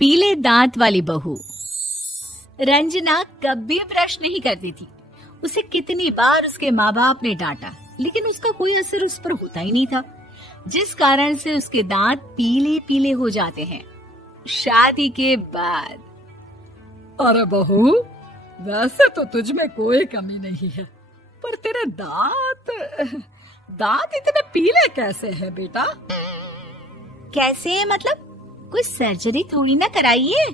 पीले दांत वाली बहू। रंजना कभी ब्रश नहीं करती थी। उसे कितनी बार उसके माँ बाप ने डांटा, लेकिन उसका कोई असर उस पर होता ही नहीं था, जिस कारण से उसके दांत पीले पीले हो जाते हैं। शादी के बाद। अरे बहू, वैसे तो तुझ में कोई कमी नहीं है, पर तेरे दांत इतने पीले कैसे हैं बेटा? कैसे मतलब? कोई सर्जरी थोड़ी ना कराइए।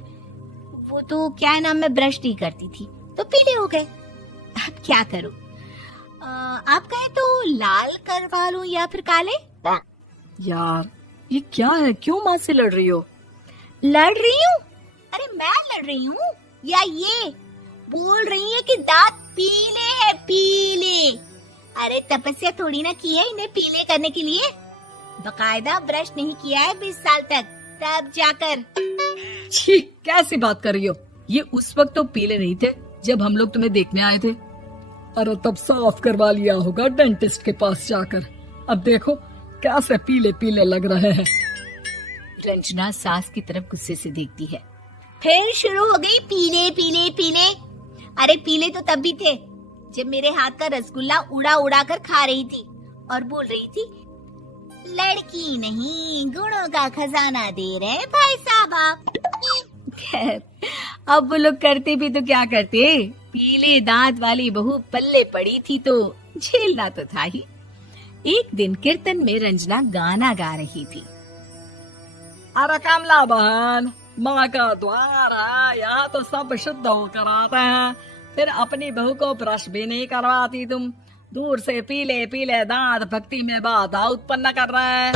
वो तो क्या नाम, मैं ब्रश नहीं करती थी तो पीले हो गए। अब क्या करूं? आप कहे तो लाल करवा लूं या फिर काले? यार ये क्या है, क्यों माँ से लड़ रही हो? लड़ रही हूँ? अरे मैं लड़ रही हूँ या ये बोल रही है कि दांत पीले हैं, पीले। अरे तपस्या थोड़ी ना की है इन्हें पीले करने के लिए। बकायदा ब्रश नहीं किया है 20 साल तक, तब जाकर। छी, कैसी बात कर रही हो? ये उस वक्त तो पीले नहीं थे जब हम लोग तुम्हें देखने आए थे। अरे तब साफ करवा लिया होगा डेंटिस्ट के पास जाकर। अब देखो कैसे पीले पीले लग रहे हैं। रंजना सास की तरफ गुस्से से देखती है। फिर शुरू हो गई पीले पीले पीले। अरे पीले तो तब भी थे जब मेरे हाथ का रसगुल्ला उड़ा उड़ा कर खा रही थी और बोल रही थी, लड़की नहीं गुणों का खजाना दे रहे भाई साहब आप। खैर, अब वो लोग करते भी तो क्या करते, पीले दांत वाली बहू पल्ले पड़ी थी तो झेलना तो था ही। एक दिन कीर्तन में रंजना गाना गा रही थी। अरे कमला बहन, माँ का द्वार है, यहाँ तो सब शुद्ध होकर आते हैं, फिर अपनी बहू को ब्रश भी नहीं करवाती तुम। दूर से पीले पीले दांत भक्ति में बाधा उत्पन्न कर रहे हैं।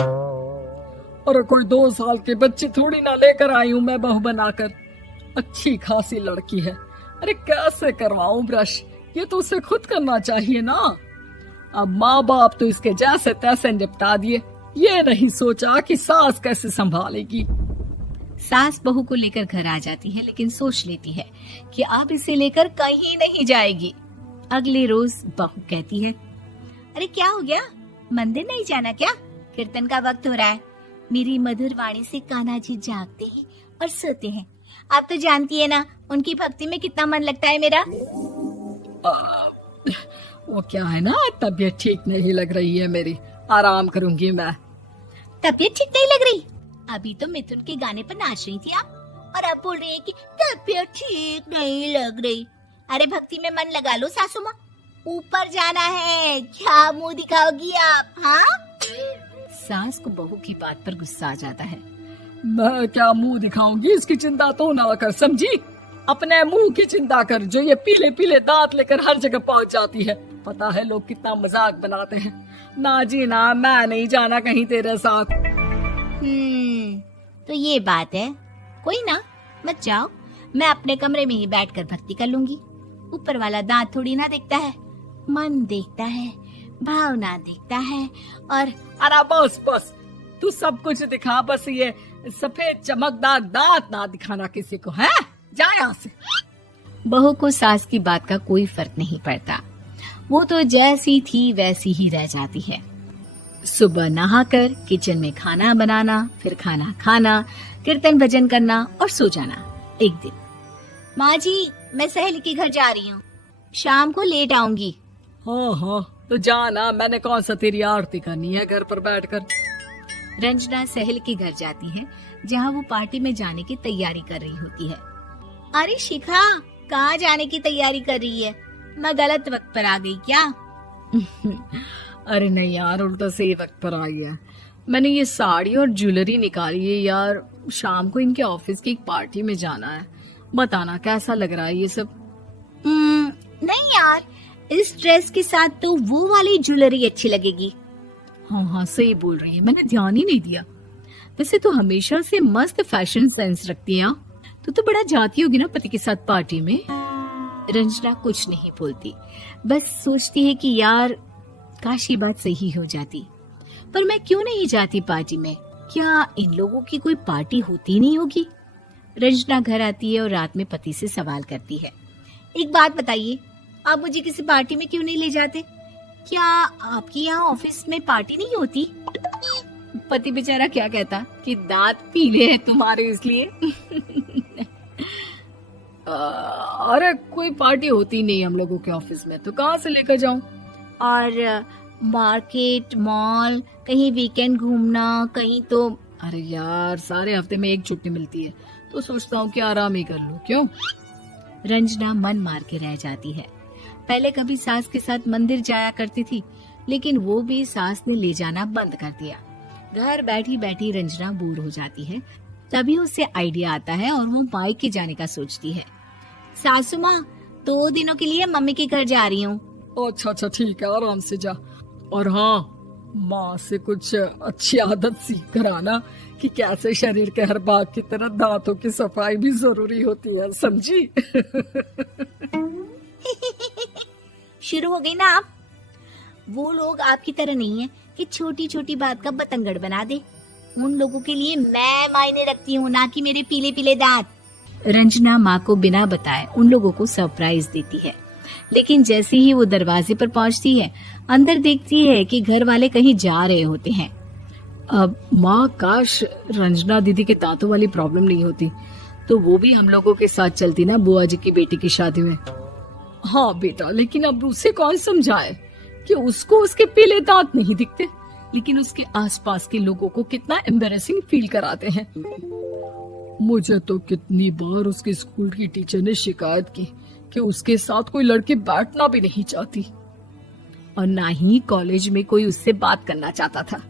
अरे कोई 2 साल के बच्चे थोड़ी ना लेकर आई हूँ मैं बहू बनाकर। अच्छी खासी लड़की है, अरे कैसे करवाऊं ब्रश? ये तो उसे खुद करना चाहिए ना। अब माँ बाप तो इसके जैसे तैसे निपटा दिए, ये नहीं सोचा कि सास कैसे संभालेगी। सास बहू को लेकर घर आ जाती है, लेकिन सोच लेती है कि अब इसे लेकर कहीं नहीं जाएगी। अगले रोज बहू कहती है, अरे क्या हो गया, मंदिर नहीं जाना क्या? कीर्तन का वक्त हो रहा है। मेरी मधुर वाणी से कान्हा जी जागते हैं और सोते हैं। आप तो जानती है ना उनकी भक्ति में कितना मन लगता है मेरा। वो क्या है ना, तबीयत ठीक नहीं लग रही है मेरी, आराम करूंगी मैं। तबीयत ठीक नहीं लग रही? अभी तो मिथुन के गाने पर नाच रही थी आप, और अब बोल रही है कि तबीयत ठीक नहीं लग रही। अरे भक्ति में मन लगा लो सासू माँ, ऊपर जाना है, क्या मुंह दिखाओगी आप? हाँ? सास को बहू की बात पर गुस्सा आ जाता है। मैं क्या मुंह दिखाऊंगी, इसकी चिंता तो ना कर, समझी? अपने मुंह की चिंता कर, जो ये पीले पीले दांत लेकर हर जगह पहुंच जाती है। पता है लोग कितना मजाक बनाते हैं। ना जी ना, मैं नहीं जाना कहीं तेरे साथ। तो ये बात है। कोई ना, मत जाओ, मैं अपने कमरे में ही बैठकर भक्ति कर लूंगी। ऊपर वाला दांत थोड़ी ना देखता है, मन देखता है, भावना देखता है। और अरे बस बस, तू सब कुछ दिखा, बस ये सफेद चमकदार दांत ना दिखाना किसी को, है? जा यहाँ से। बहू को सास की बात का कोई फर्क नहीं पड़ता, वो तो जैसी थी वैसी ही रह जाती है। सुबह नहाकर किचन में खाना बनाना, फिर खाना खाना, कीर्तन भजन करना और सो जाना। एक दिन, माँ जी मैं सहेली के घर जा रही हूँ, शाम को लेट आऊंगी। हाँ, तो जाना, मैंने कौन सा तेरी आरती करनी है घर पर बैठकर। रंजना सहेली के घर जाती है, जहाँ वो पार्टी में जाने की तैयारी कर रही होती है। अरे शिखा, कहाँ जाने की तैयारी कर रही है? मैं गलत वक्त पर आ गई क्या? अरे नहीं यार, उल्टा सही वक्त पर आई है। मैंने ये साड़ी और ज्वेलरी निकाली है यार, शाम को इनके ऑफिस की एक पार्टी में जाना है। बताना कैसा लग रहा है ये सब? नहीं यार, इस ड्रेस के साथ तो वो वाली ज्वेलरी अच्छी लगेगी। हाँ, सही बोल रही है, मैंने ध्यान ही नहीं दिया। वैसे तो हमेशा से मस्त फैशन सेंस रखती है। तो बड़ा जाती होगी ना पति के साथ पार्टी में। रंजना कुछ नहीं बोलती, बस सोचती है कि यार काश ये बात सही हो जाती, पर मैं क्यों नहीं जाती पार्टी में? क्या इन लोगों की कोई पार्टी होती नहीं होगी? रंजना घर आती है और रात में पति से सवाल करती है, एक बात बताइए, आप मुझे किसी पार्टी में क्यों नहीं ले जाते? क्या आपकी यहाँ ऑफिस में पार्टी नहीं होती? पति बेचारा क्या कहता कि दांत पीले हैं तुम्हारे इसलिए। अरे कोई पार्टी होती नहीं हम लोगों के ऑफिस में, तो कहाँ से लेकर जाऊं? और मार्केट, मॉल, कहीं वीकेंड घूमना, कहीं तो। अरे यार सारे हफ्ते में एक छुट्टी मिलती है, तो सोचता हूँ कि आराम ही कर लूं। क्यों? रंजना मन मार के रह जाती है। पहले कभी सास के साथ मंदिर जाया करती थी, लेकिन वो भी सास ने ले जाना बंद कर दिया। घर बैठी बैठी रंजना बोर हो जाती है। तभी उसे आइडिया आता है और वो मायके जाने का सोचती है। सासू माँ, 2 दिनों के लिए मम्मी के घर जा रही हूँ। अच्छा ठीक है, आराम से जा। और हाँ, माँ से कुछ अच्छी आदत सीख कर आना कि कैसे शरीर के हर भाग की तरह दांतों की सफाई भी जरूरी होती है, समझी? शुरू हो गई ना आप। वो लोग आपकी तरह नहीं है कि छोटी छोटी बात का बतंगड़ बना दे। उन लोगों के लिए मैं मायने रखती हूँ, ना कि मेरे पीले पीले दांत। रंजना माँ को बिना बताए उन लोगों को सरप्राइज देती है, लेकिन जैसे ही वो दरवाजे पर पहुंचती है, अंदर देखती है कि घर वाले कहीं जा रहे होते हैं। अब माँ, काश रंजना दीदी के दांतों वाली प्रॉब्लम नहीं होती, तो वो भी हम लोगों के साथ चलती ना बुआ जी की बेटी की शादी में। हाँ बेटा, लेकिन अब उसे कौन समझाए कि उसको उसके पीले दांत नहीं दिखते, लेकिन उसके आसपास के लोगों को कितना एम्बैरेसिंग फील कराते हैं। मुझे तो कितनी बार उसके स्कूल की टीचर ने शिकायत की कि उसके साथ कोई लड़की बैठना भी नहीं चाहती, और ना ही कॉलेज में कोई उससे बात करना चाहता था।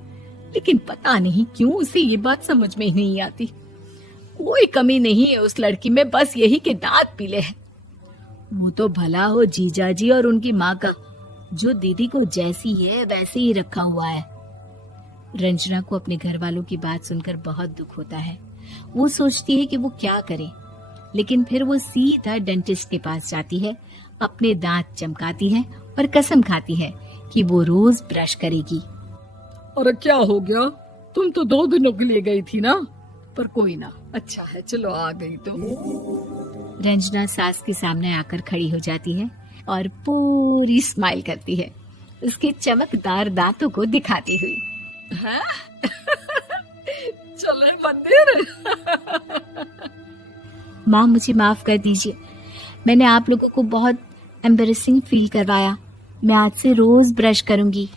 लेकिन पता नहीं क्यों उसे ये बात समझ में ही नहीं आती। कोई कमी नहीं है उस लड़की में, बस यही कि दांत पीले हैं। वो तो भला हो जीजा जी और उनकी माँ का, जो दीदी को जैसी है वैसे ही रखा हुआ है। रंजना को अपने घर वालों की बात सुनकर बहुत दुख होता है। वो सोचती है कि वो क्या करे, लेकिन फिर वो सीधा डेंटिस्ट के पास जाती है, अपने दांत चमकाती है और कसम खाती है कि वो रोज ब्रश करेगी। अरे क्या हो गया? तुम तो 2 दिनों के लिए गई थी ना, पर कोई ना, अच्छा है, चलो आ गई तो। रंजना सास के सामने आकर खड़ी हो जाती है और पूरी स्माइल करती है, उसके चमकदार दांतों को दिखाती हुई। है? चले मंदिर। माँ, मुझे माफ कर दीजिए, मैंने आप लोगों को बहुत एम्बैरेसिंग फील करवाया। मैं आज से रोज ब्रश करूंगी।